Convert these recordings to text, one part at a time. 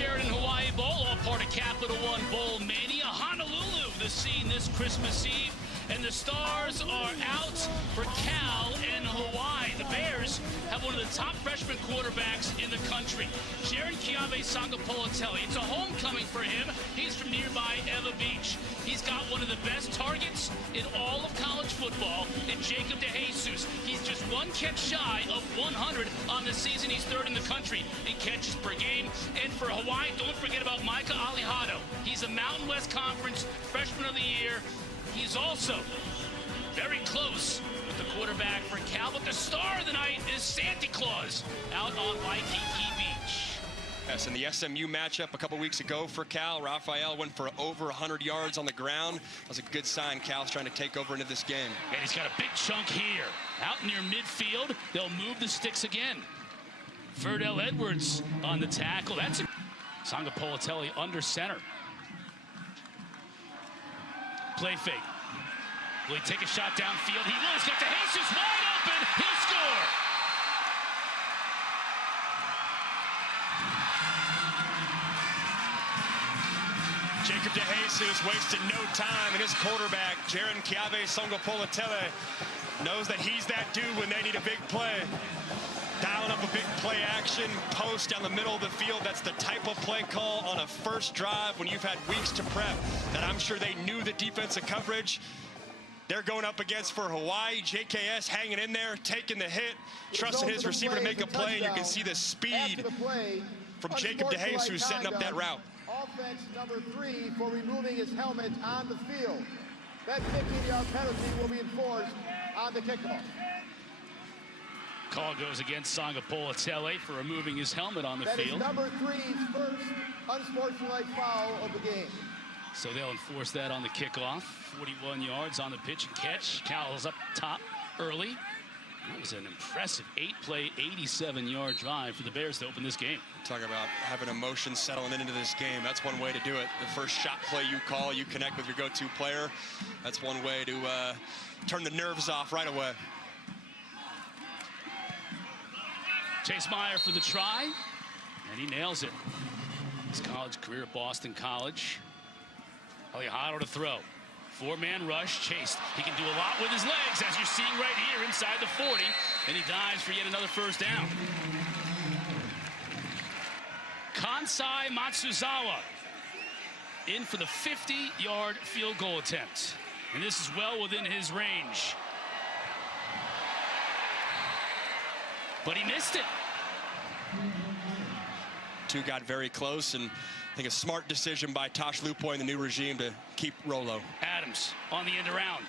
Sheraton Hawaii Bowl, all part of Capital One Bowl Mania. Honolulu, the scene this Christmas Eve. And the stars are out for Cal and Hawaii. The Bears have one of the top freshman quarterbacks in the country, Jaron Sangapolatelli. It's a homecoming for him. He's from nearby Eva Beach. He's got one of the best targets in all of college football in Jacob DeJesus. He's just one catch shy of 100 on the season. He's third in the country in catches per game. And for Hawaii, don't forget about Micah Alihado. He's a Mountain West Conference Freshman of the Year. He's also very close with the quarterback for Cal, but the star of the night is Santa Claus out on Waikiki Beach. Yes, in the SMU matchup a couple weeks ago for Cal, Raphael went for over 100 yards on the ground. That was a good sign. Cal's trying to take over into this game. And he's got a big chunk here. Out near midfield, they'll move the sticks again. Verdell Edwards on the tackle. That's a Sangapolatelli under center. Play fake. Will he take a shot downfield? He will. He's got DeJesus wide open. He'll score. Jacob DeJesus wasted no time, and his quarterback, Jaron Sangapolatelli, knows that he's that dude when they need a big play. Dialing up a big play action, post down the middle of the field. That's the type of play call on a first drive when you've had weeks to prep that I'm sure they knew the defensive coverage they're going up against for Hawaii. JKS hanging in there, taking the hit, trusting his receiver to make a play. And you can see the speed from Jacob DeJesus setting up that route. Offense number 3 for removing his helmet on the field. That 15-yard penalty will be enforced on the kickoff. Call goes against Sangapolatelli for removing his helmet on the field. That is number 3's first unsportsmanlike foul of the game. So they'll enforce that on the kickoff. 41 yards on the pitch and catch. Cal's up top early. That was an impressive 8-play, 87-yard drive for the Bears to open this game. Talk about having emotion settling into this game. That's one way to do it. The first shot play you call, you connect with your go-to player. That's one way to turn the nerves off right away. Chase Meyer for the try, and he nails it. His college career at Boston College. Alihado to throw. 4-man rush, Chase. He can do a lot with his legs, as you're seeing right here inside the 40, and he dives for yet another first down. Kansai Matsuzawa in for the 50-yard field goal attempt. And this is well within his range. But he missed it. Two got very close, and I think a smart decision by Tosh Lupoy and the new regime to keep Rolo. Adams on the end around.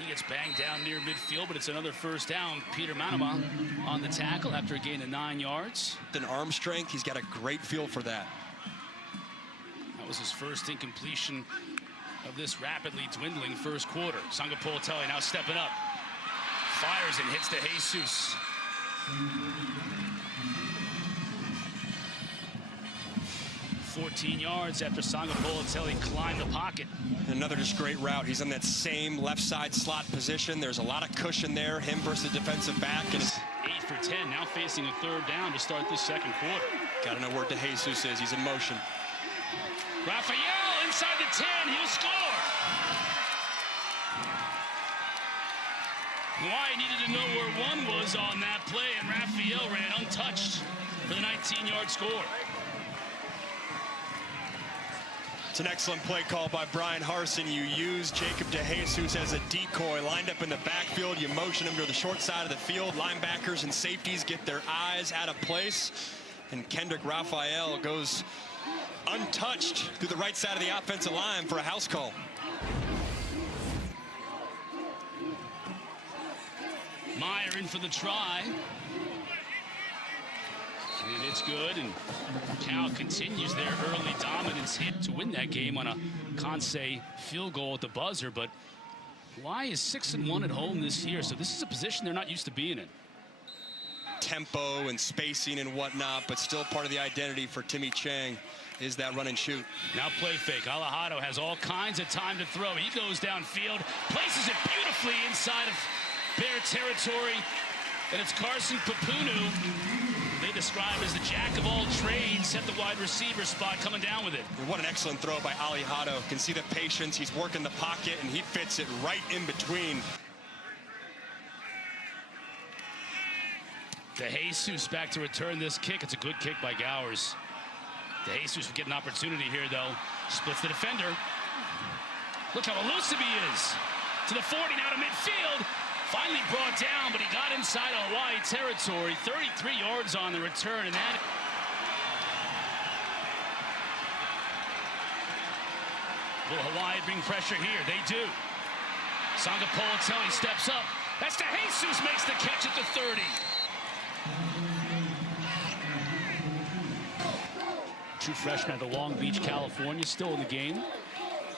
He gets banged down near midfield, but it's another first down. Peter Manama on the tackle after a gain of 9 yards. An arm strength, he's got a great feel for that. That was his first incompletion of this rapidly dwindling first quarter. Sangapolatelli now stepping up. Fires and hits DeJesus. "14 yards after Sangapolatelli climbed the pocket." Another just great route. He's on that same left side slot position. There's a lot of cushion there, him versus the defensive back. And 8 for 10, now facing a third down to start this second quarter. Got to know where DeJesus is. He's in motion. Raphael inside the 10, he'll score. Hawaii needed to know where 1 was on that play, and Raphael ran untouched for the 19-yard score. It's an excellent play call by Brian Harsin. You use Jacob DeJesus as a decoy, lined up in the backfield. You motion him to the short side of the field. Linebackers and safeties get their eyes out of place. And Kendrick Raphael goes untouched through the right side of the offensive line for a house call. Meyer in for the try. And it's good, and Cal continues their early dominance hit to win that game on a Kansai field goal at the buzzer. But Hawaii is 6-1 at home this year, so this is a position they're not used to being in. Tempo and spacing and whatnot, but still part of the identity for Timmy Chang is that run and shoot. Now play fake. Alihado has all kinds of time to throw. He goes downfield, places it beautifully inside of Bear territory, and it's Carson Papunu. They described as the jack of all trades at the wide receiver spot, coming down with it. And what an excellent throw by Alejado. Can see the patience. He's working the pocket, and he fits it right in between. DeJesus back to return this kick. It's a good kick by Gowers. DeJesus will get an opportunity here, though. Splits the defender. Look how elusive he is. To the 40, now to midfield. Finally brought down, but he got inside Hawaii territory. 33 yards on the return, and that... Will Hawaii bring pressure here? They do. Songapolatelli steps up. That's DeJesus makes the catch at the 30. True freshman out of Long Beach, California, still in the game.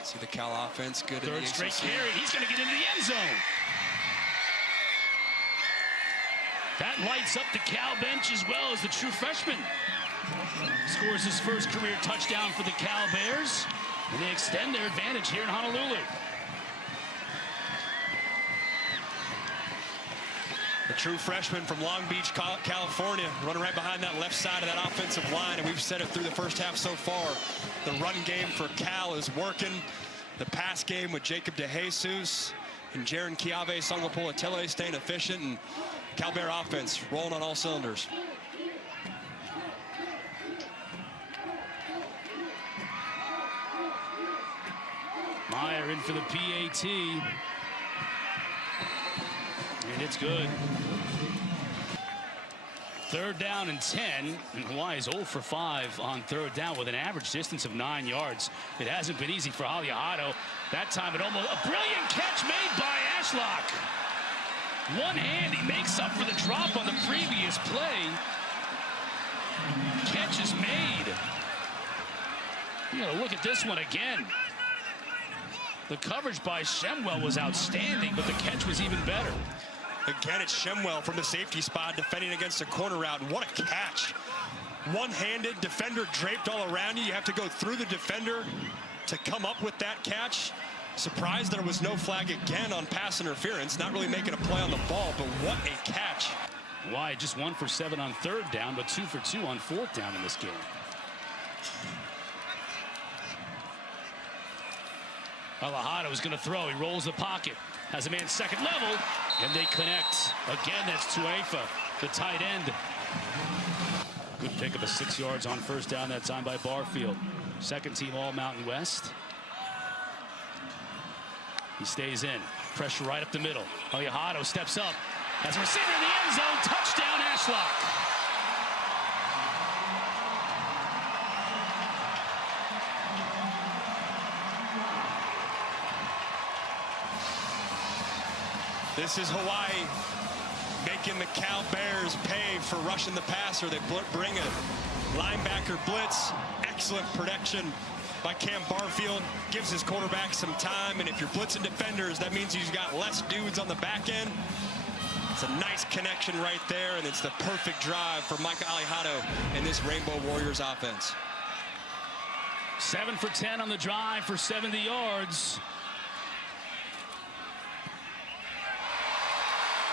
See the Cal offense good. Third straight carry. He's going to get into the end zone. That lights up the Cal bench as well as the true freshman. Scores his first career touchdown for the Cal Bears, and they extend their advantage here in Honolulu. The true freshman from Long Beach, California, running right behind that left side of that offensive line, and we've said it through the first half so far. The run game for Cal is working. The pass game with Jacob DeJesus and Jaron Kiave, Songapolatelli staying efficient, and Cal Bear offense rolling on all cylinders. Meyer in for the PAT. And it's good. Third down and 10, and Hawaii is 0 for 5 on third down with an average distance of 9 yards. It hasn't been easy for Alejado. That time it almost, a brilliant catch made by Ashlock. One hand, he makes up for the drop on the previous play. Catch is made. You gotta look at this one again. The coverage by Shemwell was outstanding, but the catch was even better. Again, it's Shemwell from the safety spot defending against a corner route, and what a catch. One-handed, defender draped all around you. You have to go through the defender to come up with that catch. Surprised there was no flag again on pass interference. Not really making a play on the ball, but what a catch. Why just 1 for 7 on third down, but 2 for 2 on fourth down in this game. Alejado is going to throw. He rolls the pocket. Has a man second level, and they connect. Again, that's Tuefa, the tight end. Good pick of 6 yards on first down that time by Barfield. Second team All Mountain West. He stays in. Pressure right up the middle. Alejado steps up. Has a receiver in the end zone. Touchdown, Ashlock. This is Hawaii making the Cal Bears pay for rushing the passer. They bring a linebacker blitz. Excellent protection by Cam Barfield. Gives his quarterback some time. And if you're blitzing defenders, that means you've got less dudes on the back end. It's a nice connection right there, and it's the perfect drive for Micah Alejado in this Rainbow Warriors offense. 7 for 10 on the drive for 70 yards.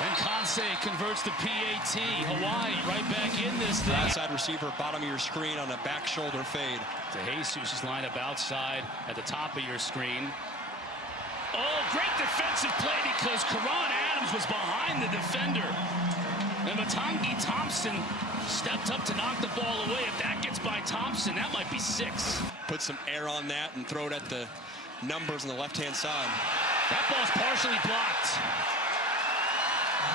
And Kansei converts the PAT. Hawaii right back in this thing. Outside receiver, bottom of your screen on a back shoulder fade. DeJesus is lined up outside at the top of your screen. Oh, great defensive play because Karan Adams was behind the defender. And Matangi Thompson stepped up to knock the ball away. If that gets by Thompson, that might be 6. Put some air on that and throw it at the numbers on the left-hand side. That ball's partially blocked.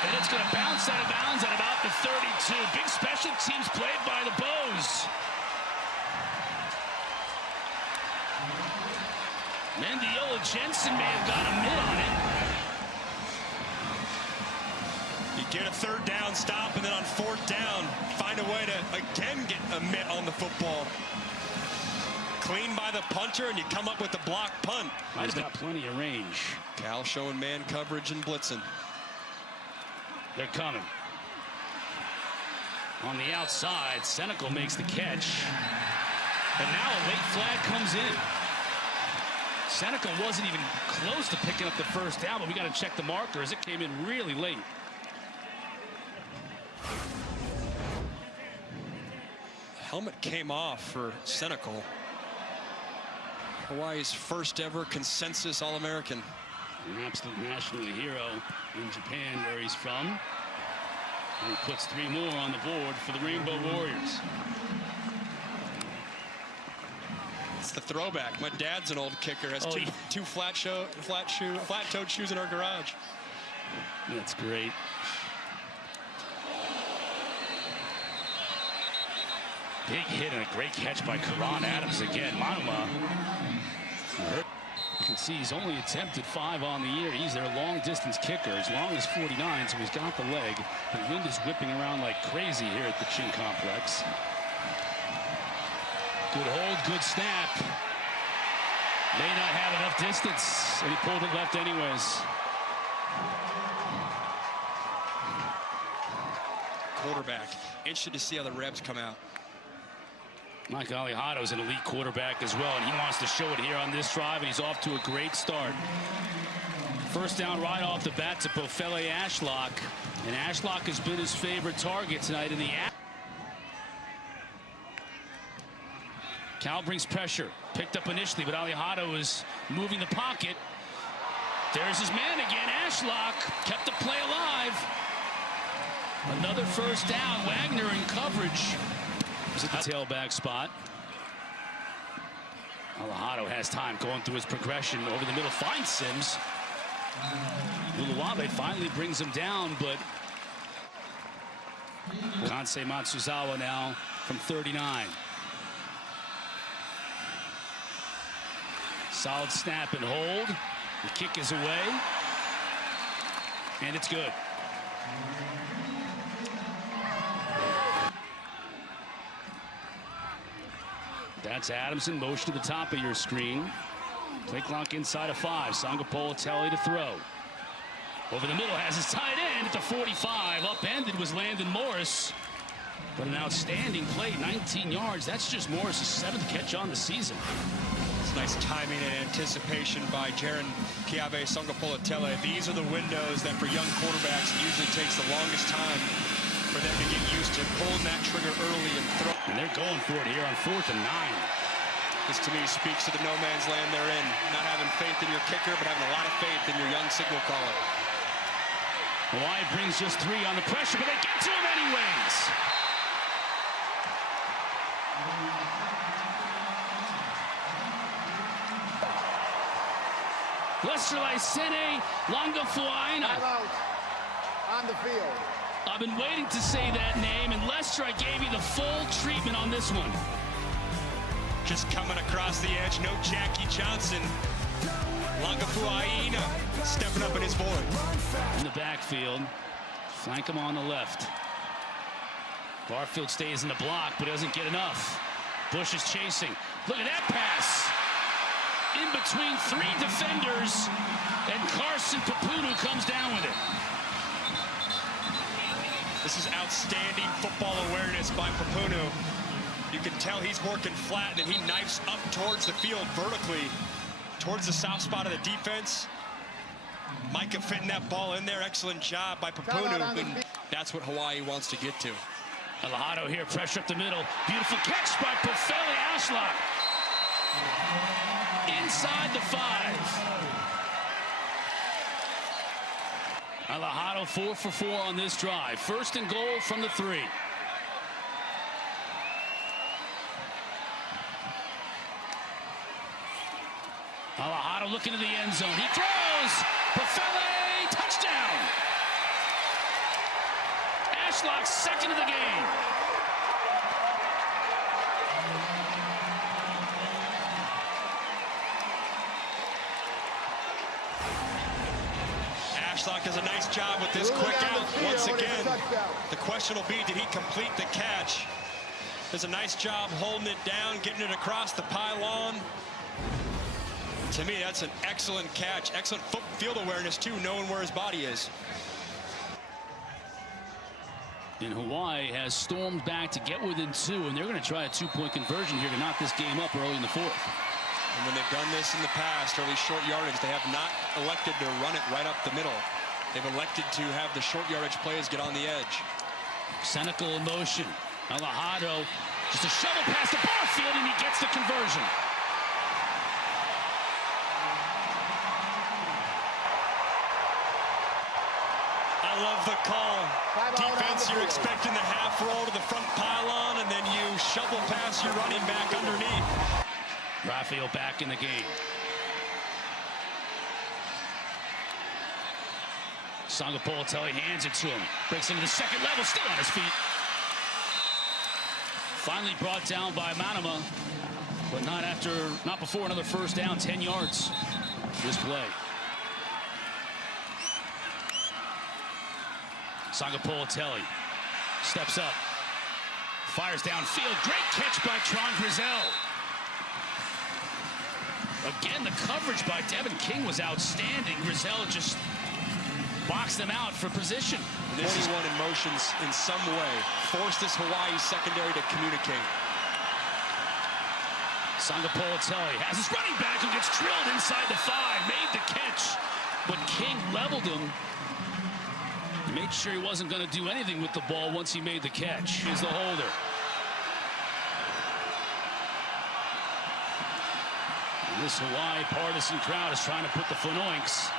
And it's going to bounce out of bounds at about the 32. Big special teams played by the Bows. Mendiola Jensen may have got a mid on it. You get a third down stop, and then on fourth down, find a way to, again, get a mitt on the football. Clean by the punter, and you come up with the block punt. Might have got plenty of range. Cal showing man coverage and blitzing. They're coming. On the outside, Senecal makes the catch. And now a late flag comes in. Senecal wasn't even close to picking up the first down, but we got to check the marker as it came in really late. Helmet came off for Senecal. Hawaii's first ever consensus All-American. An absolute national hero in Japan, where he's from. And he puts 3 more on the board for the Rainbow Warriors. It's the throwback. My dad's an old kicker. Has Oh, two flat-toed shoes in our garage. That's great. Big hit and a great catch by Karan Adams again. Manuma. You can see he's only attempted 5 on the year. He's their long-distance kicker, as long as 49, so he's got the leg. The wind is whipping around like crazy here at the Chin Complex. Good hold, good snap. May not have enough distance, and he pulled it left anyways. Quarterback. Interested to see how the Rebs come out. Mike Alijado's an elite quarterback as well, and he wants to show it here on this drive, and he's off to a great start. First down right off the bat to Bofele Ashlock, and Ashlock has been his favorite target tonight in the app. Cal brings pressure, picked up initially, but Alijado is moving the pocket. There's his man again. Ashlock kept the play alive. Another first down. Wagner in coverage. He's at the tailback spot. Alijado has time going through his progression over the middle. Finds Sims. Uluwabe finally brings him down, but Kansei Matsuzawa now from 39. Solid snap and hold. The kick is away. And it's good. That's Adams in motion to the top of your screen. Play clock inside of 5. Sangapolatelli to throw. Over the middle has his tight end at the 45. Upended was Landon Morris. But an outstanding play, 19 yards. That's just Morris' 7th catch on the season. It's nice timing and anticipation by Jaren Kiabe Sangapolatelli. These are the windows that for young quarterbacks it usually takes the longest time for them to get used to pulling that trigger early and throw. And they're going for it here on 4th and 9. This to me speaks to the no man's land they're in. Not having faith in your kicker, but having a lot of faith in your young signal caller. Hawaii brings just 3 on the pressure, but they get to him anyways. Lester Laisene Langafuaina. Timeout on the field. I've been waiting to say that name, and Lester, I gave you the full treatment on this one. Just coming across the edge, no Jackie Johnson. Langafuaina stepping up in his void. In the backfield, flank him on the left. Barfield stays in the block, but doesn't get enough. Bush is chasing. Look at that pass. In between 3 defenders, and Carson Papunu comes down with it. This is outstanding football awareness by Papunu. You can tell he's working flat, and he knifes up towards the field vertically, towards the soft spot of the defense. Micah fitting that ball in there. Excellent job by Papunu. And that's what Hawaii wants to get to. Alijado here, pressure up the middle. Beautiful catch by Bofele Ashlock. Inside the 5. Alijado 4 for 4 on this drive. 1st and goal from the 3. Alijado looking to the end zone. He throws. Bofele, touchdown. Ashlock 2nd of the game. Ashlock does a nice job with this quick out. Once again, the question will be, did he complete the catch? Does a nice job holding it down, getting it across the pylon. To me, that's an excellent catch. Excellent field awareness, too, knowing where his body is. And Hawaii has stormed back to get within 2, and they're going to try a 2-point conversion here to knock this game up early in the 4th. And when they've done this in the past, early short yardage, they have not elected to run it right up the middle. They've elected to have the short yardage plays get on the edge. Senecal in motion. Alijado Just a shovel past the Barfield, and he gets the conversion. I love the call. Defense, you're expecting the half roll to the front pylon, and then you shovel past your running back underneath. Raphael back in the game. Sangapolatelli hands it to him. Breaks into the second level, still on his feet. Finally brought down by Manama, but not before another first down, 10 yards. This play. Sangapolatelli steps up, fires downfield. Great catch by Tron Grizel. Again, the coverage by Devin King was outstanding. Grizel just boxed them out for position. This is one in motions in some way. Forced this Hawaii secondary to communicate. Sangapolatelli has his running back who gets drilled inside the 5. Made the catch, but King leveled him. He made sure he wasn't going to do anything with the ball once he made the catch. Here's the holder. And this Hawaii partisan crowd is trying to put the Fanoinks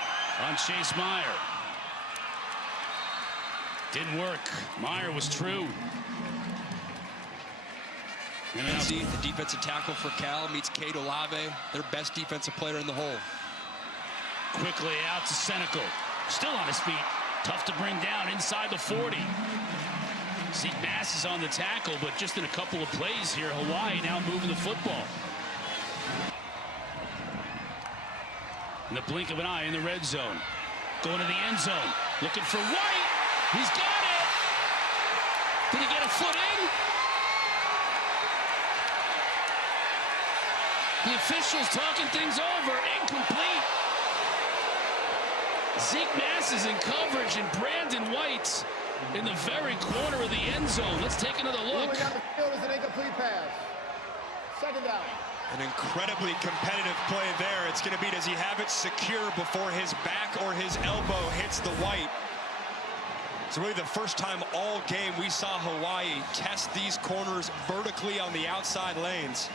on Chase Meyer. Didn't work. Meyer was true. And see the defensive tackle for Cal meets Kate Olave, their best defensive player in the hole. Quickly out to Senecal. Still on his feet. Tough to bring down inside the 40. Zeke Mass is on the tackle, but just in a couple of plays here, Hawaii now moving the football. In the blink of an eye in the red zone. Going to the end zone. Looking for White. He's got it. Did he get a foot in? The officials talking things over. Incomplete. Zeke Mass is in coverage, and Brandon White in the very corner of the end zone. Let's take another look. Moving down the field is an incomplete pass. Second down. An incredibly competitive play there. It's going to be, does he have it secure before his back or his elbow hits the white? It's really the first time all game we saw Hawaii test these corners vertically on the outside lanes.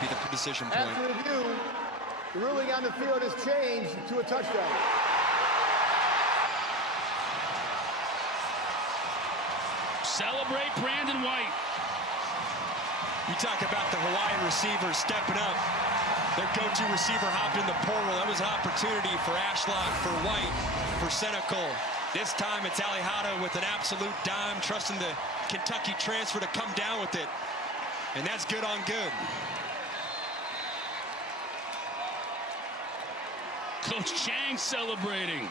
Be the decision point. After review, the ruling on the field has changed to a touchdown. Celebrate Brandon White. You talk about the Hawaiian receivers stepping up. Their go-to receiver hopped in the portal. That was an opportunity for Ashlock, for White, for Senecal. This time it's Alejado with an absolute dime, trusting the Kentucky transfer to come down with it. And that's good on good. Coach Chang celebrating.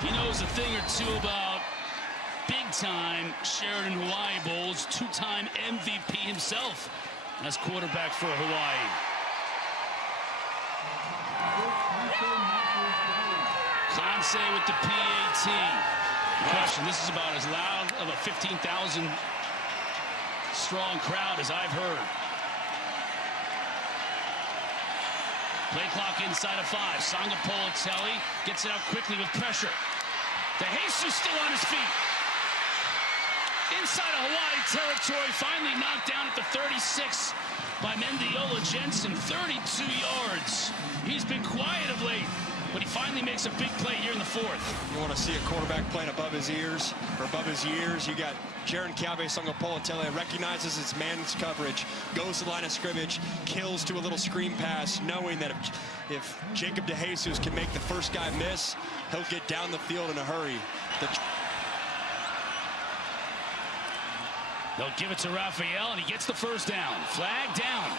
He knows a thing or two about big-time Sheraton Hawaii Bowls. Two-time MVP himself as quarterback for Hawaii. Kansei with the PAT. Question, this is about as loud of a 15,000 strong crowd as I've heard. Play clock inside of 5. Sangapolatelli gets it out quickly with pressure. DeJesus still on his feet. Inside of Hawaii territory, finally knocked down at the 36 by Mendiola Jensen. 32 yards. He's been quiet of late, but he finally makes a big play here in the 4th. You want to see a quarterback playing above his ears or above his years. You got Jaron Kiawe Sangapolatelli recognizes his man's coverage, goes to the line of scrimmage, kills to a little screen pass, knowing that if Jacob DeJesus can make the first guy miss, he'll get down the field in a hurry. They'll give it to Raphael, and he gets the first down. Flag down.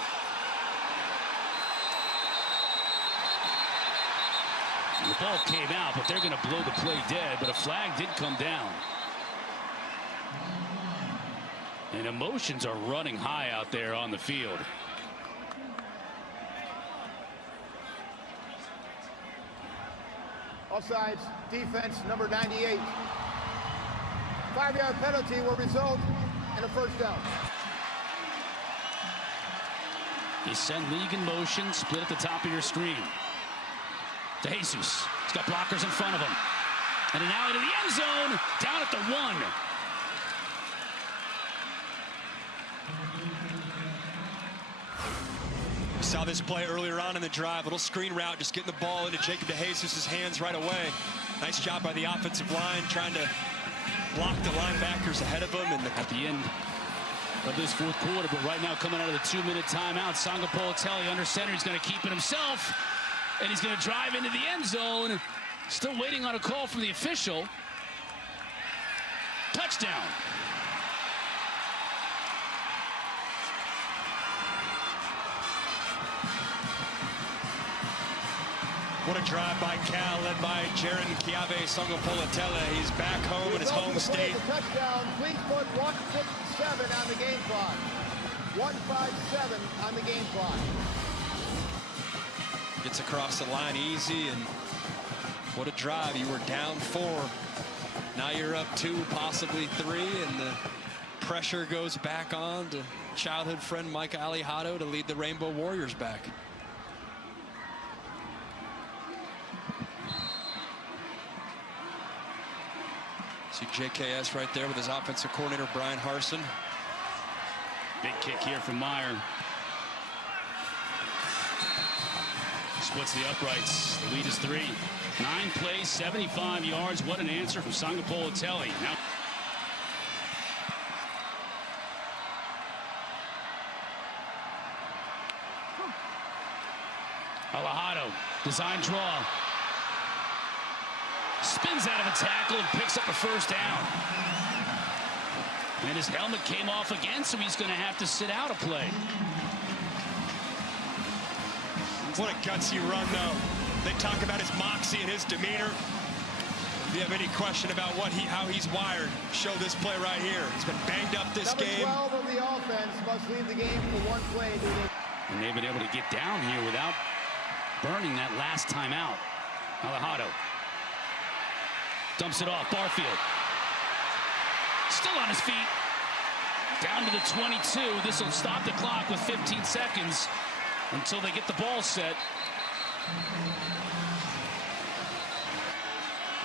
The ball came out, but they're going to blow the play dead, but a flag did come down. And emotions are running high out there on the field. Offsides, defense, number 98. 5-yard penalty will result in a first down. You send league in motion, split at the top of your screen. DeJesus, he's got blockers in front of him. And an alley to the end zone, down at the 1. We saw this play earlier on in the drive. Little screen route, just getting the ball into Jacob DeJesus' hands right away. Nice job by the offensive line, trying to block the linebackers ahead of him. And at the end of this fourth quarter, but right now coming out of the 2-minute timeout, Songa Politelli under center. He's going to keep it himself, and he's going to drive into the end zone. Still waiting on a call from the official. Touchdown. What a drive by Cal, led by Jaron Kiave Songa Politelli. He's back home in his home state. Touchdown. Please put 1:57 on the game clock. 1:57 on the game clock. Gets across the line easy, and what a drive. You were down 4. Now you're up 2, possibly 3, and the pressure goes back on to childhood friend Mike Alejado to lead the Rainbow Warriors back. See JKS right there with his offensive coordinator, Brian Harsin. Big kick here from Meyer. Splits the uprights. The lead is 3. 9 plays, 75 yards. What an answer from Songa Politelli. Now Alejado, design draw. Spins out of a tackle and picks up a first down. And his helmet came off again, so he's going to have to sit out a play. What a gutsy run, though. They talk about his moxie and his demeanor. If you have any question about how he's wired, show this play right here. He's been banged up this game. Number 12 of the offense must leave the game for one play. And they've been able to get down here without burning that last time out. Alejado dumps it off. Barfield still on his feet. Down to the 22. This will stop the clock with 15 seconds until they get the ball set.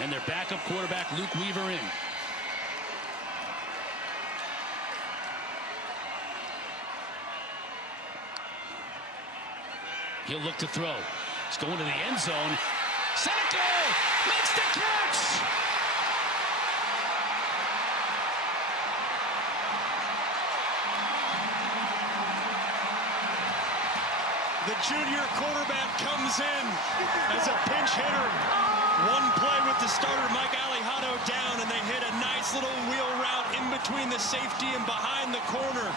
And their backup quarterback, Luke Weaver, in. He'll look to throw. He's going to the end zone. Seneca makes the catch. The junior quarterback comes in as a pinch hitter. One play with the starter, Mike Alejado, down, and they hit a nice little wheel route in between the safety and behind the corner.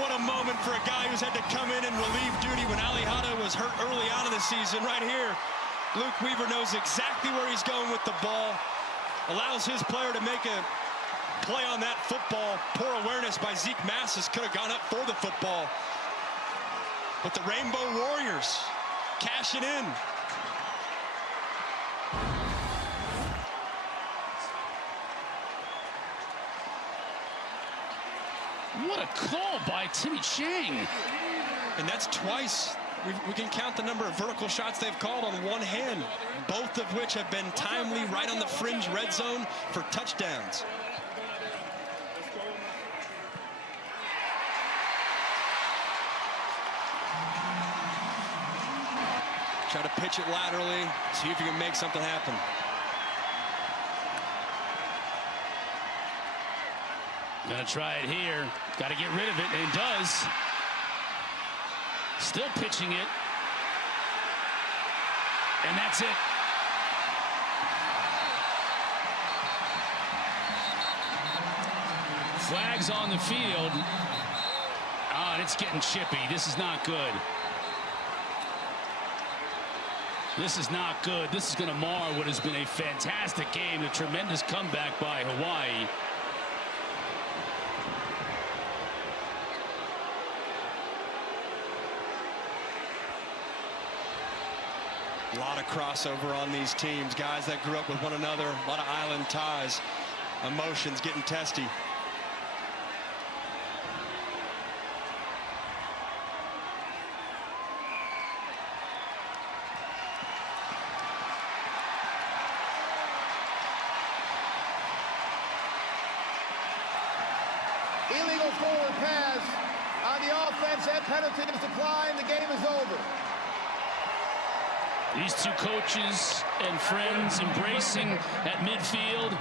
What a moment for a guy who's had to come in and relieve duty when Alejado was hurt early on in the season. Right here, Luke Weaver knows exactly where he's going with the ball. Allows his player to make a play on that football. Poor awareness by Zeke Massis, could have gone up for the football. But the Rainbow Warriors cash it in. What a call by Timmy Chang. And that's twice. We can count the number of vertical shots they've called on one hand, both of which have been timely, right on the fringe red zone for touchdowns. Try to pitch it laterally, see if you can make something happen. Gonna try it here. Got to get rid of it, and does. Still pitching it. And that's it. Flags on the field. And it's getting chippy. This is not good. This is not good. This is going to mar what has been a fantastic game. A tremendous comeback by Hawaii. A lot of crossover on these teams. Guys that grew up with one another. A lot of island ties. Emotions getting testy. Illegal forward pass on the offense. That penalty is declined. The game is over. These two coaches and friends embracing at midfield.